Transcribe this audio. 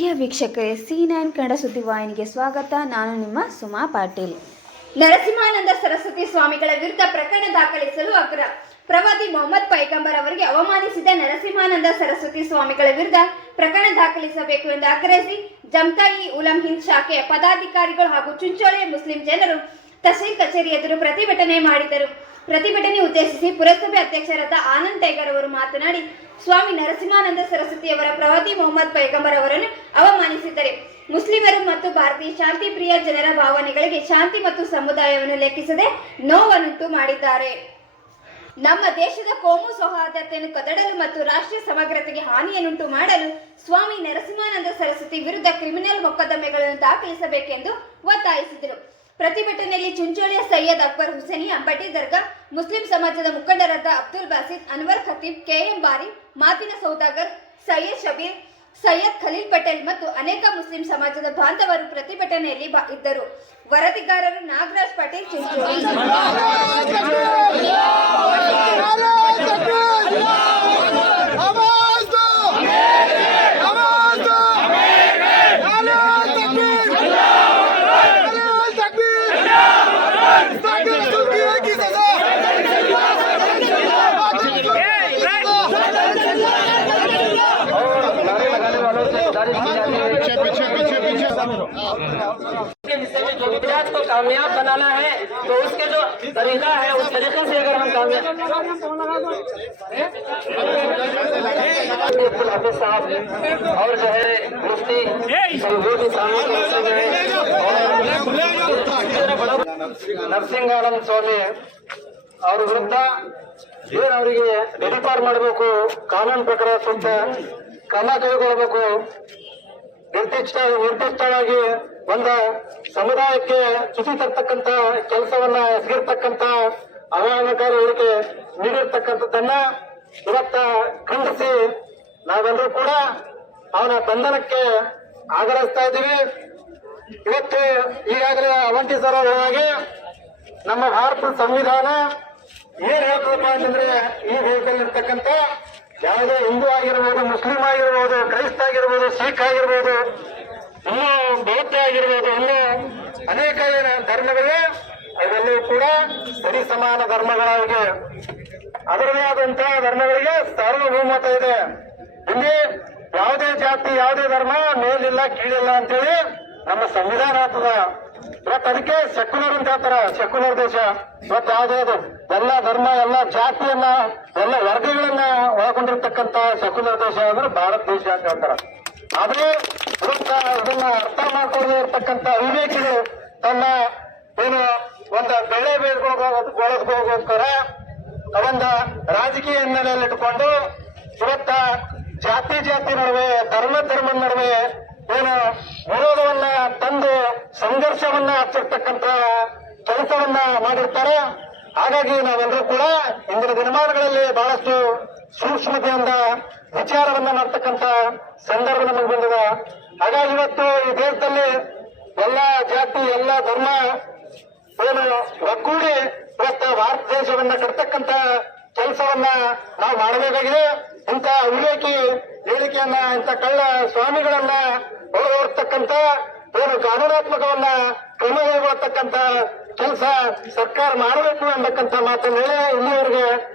ಪ್ರಿಯ ವೀಕ್ಷಕರೇ C nine Kannada ಸುದ್ದಿವಾಹಿನಿಗೆ ಸ್ವಾಗತ. ನಾನು ನಿಮ್ಮ ಸುಮಾ ಪಾಟೀಲ್. ನರಸಿಂಹಾನಂದ ಸರಸ್ವತಿ ಸ್ವಾಮಿಗಳ ವಿರುದ್ಧ ಪ್ರಕರಣ ದಾಖಲಿಸಲು ಅಗ್ರ ಪ್ರವಾದಿ ಮೊಹಮ್ಮದ್ ಪೈಗಂಬರ್ ಅವರಿಗೆ ಅವಮಾನಿಸಿದ ನರಸಿಂಹಾನಂದ ಸರಸ್ವತಿ ಸ್ವಾಮಿಗಳ ವಿರುದ್ಧ ಪ್ರಕರಣ ದಾಖಲಿಸಬೇಕು ಎಂದು ಆಗ್ರಹಿಸಿ ಜಮ್ತಾಯಿ ಉಲಂ ಹಿಂದ್ ಶಾಖೆಯ ಪದಾಧಿಕಾರಿಗಳು ಹಾಗೂ ಚುಂಚೋಳಿಯ ಮುಸ್ಲಿಂ ಜನರು ತಹಸೀಲ್ ಕಚೇರಿ ಎದುರು ಪ್ರತಿಭಟನೆ ಮಾಡಿದರು. ಪ್ರತಿಭಟನೆ ಉದ್ದೇಶಿಸಿ ಪುರಸಭೆ ಅಧ್ಯಕ್ಷರಾದ ಆನಂದ್ ಟೈಗರ್ ಅವರು ಮಾತನಾಡಿ, ಸ್ವಾಮಿ ನರಸಿಂಹಾನಂದ ಸರಸ್ವತಿಯವರ ಪ್ರವಾದಿ ಮೊಹಮ್ಮದ್ ಪೈಗಂಬರ್ ಅವರನ್ನು ಅವಮಾನಿಸಿದ್ದಾರೆ. ಮುಸ್ಲಿಮರು ಮತ್ತು ಭಾರತೀಯ ಶಾಂತಿ ಪ್ರಿಯ ಜನರ ಭಾವನೆಗಳಿಗೆ ಶಾಂತಿ ಮತ್ತು ಸಮುದಾಯವನ್ನು ಲೆಕ್ಕಿಸದೆ ನೋವನ್ನುಂಟು ಮಾಡಿದ್ದಾರೆ. ನಮ್ಮ ದೇಶದ ಕೋಮು ಸೌಹಾರ್ದತೆಯನ್ನು ಕದಡಲು ಮತ್ತು ರಾಷ್ಟ್ರೀಯ ಸಮಗ್ರತೆಗೆ ಹಾನಿಯನ್ನುಂಟು ಮಾಡಲು ಸ್ವಾಮಿ ನರಸಿಂಹಾನಂದ ಸರಸ್ವತಿ ವಿರುದ್ಧ ಕ್ರಿಮಿನಲ್ ಮೊಕದ್ದಮೆಗಳನ್ನು ದಾಖಲಿಸಬೇಕೆಂದು ಒತ್ತಾಯಿಸಿದರು. ಪ್ರತಿಭಟನೆಯಲ್ಲಿ ಚುಂಚೋಳಿಯ ಸೈಯದ್ ಅಕ್ಬರ್ ಹುಸೇನಿ, ಅಂಬಟಿ ದರ್ಗಾ, ಮುಸ್ಲಿಂ ಸಮಾಜದ ಮುಖಂಡರಾದ ಅಬ್ದುಲ್ ಬಾಸಿದ್, ಅನ್ವರ್ ಖತೀಬ್, ಕೆಎಂ ಬಾರಿ, ಮಾತಿನ ಸೌದಾಗರ್, ಸೈಯದ್ ಶಬೀರ್, ಸೈಯದ್ ಖಲೀಲ್ ಪಟೇಲ್ ಮತ್ತು ಅನೇಕ ಮುಸ್ಲಿಂ ಸಮಾಜದ ಬಾಂಧವರು ಪ್ರತಿಭಟನೆಯಲ್ಲಿ ಇದ್ದರು. ವರದಿಗಾರರು ನಾಗರಾಜ್ ಪಟೇಲ್ ಚಿಂಚೋಳಿ. पीछे पीछे पीछे पीछे के हिस्से में जो भी जात को कामयाब बनाना है तो उसके जो तरीका है उस तरीके से अगर हम कामयाब अब्दुल हाफिज साहब और जो है मुफ्ती वो भी शामिल हो चुके हैं ನರಸಿಂಗಾನಂದ ಸ್ವಾಮಿ ಅವ್ರ ವಿರುದ್ಧ ಏನ್ ಅವರಿಗೆ ಡೆಲಿಪಾರ್ ಮಾಡಬೇಕು ಕಾನೂನು ಪ್ರಕಾರ ಸೂಕ್ತ ಕ್ರಮ ಕೈಗೊಳ್ಳಬೇಕು ನಿರ್ದಿಷ್ಟ, ನಿರ್ದಿಷ್ಟವಾಗಿ ಒಂದು ಸಮುದಾಯಕ್ಕೆ ಚುಚಿ ತರ್ತಕ್ಕಂತ ಕೆಲಸವನ್ನ ಎಸಗಿರ್ತಕ್ಕಂತ ಅವಮಾನಕಾರಿ ಹೇಳಿಕೆ ನೀಡಿರ್ತಕ್ಕಂಥದ್ದನ್ನ ಇವತ್ತ ಖಂಡಿಸಿ ನಾವೆಲ್ಲರೂ ಕೂಡ ಅವನ ಬಂಧನಕ್ಕೆ ಆಗ್ರಹಿಸ್ತಾ ಇದ್ದೀವಿ. ಇವತ್ತು ಈಗಾಗಲೇ ಅವಂತಿ ಸರ್ ನಮ್ಮ ಭಾರತದ ಸಂವಿಧಾನ ಏನ್ ಹೇಳ್ತದಪ್ಪ ಅಂತಂದ್ರೆ ಈ ದೇಶದಲ್ಲಿ ಇರ್ತಕ್ಕಂಥ ಯಾವುದೇ ಹಿಂದೂ ಆಗಿರ್ಬೋದು, ಮುಸ್ಲಿಂ ಆಗಿರ್ಬೋದು, ಕ್ರೈಸ್ತ ಆಗಿರ್ಬೋದು, ಸಿಖ್ ಆಗಿರ್ಬೋದು, ಇನ್ನೂ ಬೌದ್ಧ ಆಗಿರ್ಬೋದು, ಇನ್ನೂ ಅನೇಕ ಏನ ಅವೆಲ್ಲವೂ ಕೂಡ ಸರಿ ಸಮಾನ ಧರ್ಮಗಳಾಗಿ ಅದರದೇ ಆದಂತಹ ಧರ್ಮಗಳಿಗೆ ಸಾರ್ವಭೌಮತ ಇದೆ. ಇಲ್ಲಿ ಯಾವುದೇ ಜಾತಿ, ಯಾವುದೇ ಧರ್ಮ, ಮೇಲಿಲ್ಲ, ಕೀಳಿಲ್ಲ ಅಂತೇಳಿ ನಮ್ಮ ಸಂವಿಧಾನ ಆಗ್ತದ. ಇವತ್ತು ಅದಕ್ಕೆ ಸೆಕ್ಯುಲರ್ ಅಂತ ಹೇಳ್ತಾರ ಸೆಕ್ಯುಲರ್ ದೇಶ. ಇವತ್ತು ಯಾವುದೇ? ಎಲ್ಲ ಧರ್ಮ, ಎಲ್ಲ ಜಾತಿಯನ್ನ, ಎಲ್ಲ ವರ್ಗಗಳನ್ನ ಒಳಗೊಂಡಿರ್ತಕ್ಕಂತ ಸೆಕ್ಯುಲರ್ ದೇಶ ಅಂದ್ರೆ ಭಾರತ ದೇಶ ಅಂತ ಹೇಳ್ತಾರೆ. ಆದ್ರೆ ಅದನ್ನ ಅರ್ಥ ಮಾಡ್ಕೊಂಡು ಇರ್ತಕ್ಕಂತ ವಿವೇಕಿಗಳು ತನ್ನ ಏನು ಒಂದು ಬೆಳೆ ಬೆಳೆದುಕೊಳ್ಳೋದಕ್ಕೋಸ್ಕರ ಅವಂದ ರಾಜಕೀಯ ಹಿನ್ನೆಲೆಯಲ್ಲಿ ಇಟ್ಕೊಂಡು ಇವತ್ತ ಜಾತಿ ಜಾತಿ ನಡುವೆ, ಧರ್ಮ ಧರ್ಮ ನಡುವೆ ಏನು ವಿರೋಧವನ್ನ ತಂದು ಸಂಘರ್ಷವನ್ನ ಹಚ್ಚಿರ್ತಕ್ಕಂತ ಕೆಲಸವನ್ನ ಮಾಡಿರ್ತಾರೆ. ಹಾಗಾಗಿ ನಾವೆಲ್ಲರೂ ಕೂಡ ಇಂದಿನ ದಿನಮಾನಗಳಲ್ಲಿ ಬಹಳಷ್ಟು ಸೂಕ್ಷ್ಮತೆಯಿಂದ ವಿಚಾರವನ್ನ ಮಾಡ್ತಕ್ಕಂತ ಸಂದರ್ಭ ನಮಗೆ ಬಂದಿದೆ. ಹಾಗಾಗಿ ಇವತ್ತು ಈ ದೇಶದಲ್ಲಿ ಎಲ್ಲ ಜಾತಿ, ಎಲ್ಲ ಧರ್ಮ ಏನು ಒಗ್ಗೂಡಿ ಇವತ್ತು ಭಾರತ ದೇಶವನ್ನ ಕಟ್ತಕ್ಕಂತ ಕೆಲಸವನ್ನ ನಾವು ಮಾಡಬೇಕಾಗಿದೆ. ಇಂಥ ಉಲ್ಲೇಖಿ ಹೇಳಿಕೆಯನ್ನ ಇಂತ ಕಳ್ಳ ಸ್ವಾಮಿಗಳನ್ನ ಹೊರತಕ್ಕಂತ ಏನು ಕಾನೂನಾತ್ಮಕವನ್ನ ಕ್ರಮ ಕೈಗೊಳ್ಳತಕ್ಕಂತ ಕೆಲಸ ಸರ್ಕಾರ ಮಾಡಬೇಕು ಅನ್ನತಕ್ಕಂಥ ಮಾತನ್ನ ಹೇಳಿ ಇಲ್ಲಿವರೆಗೆ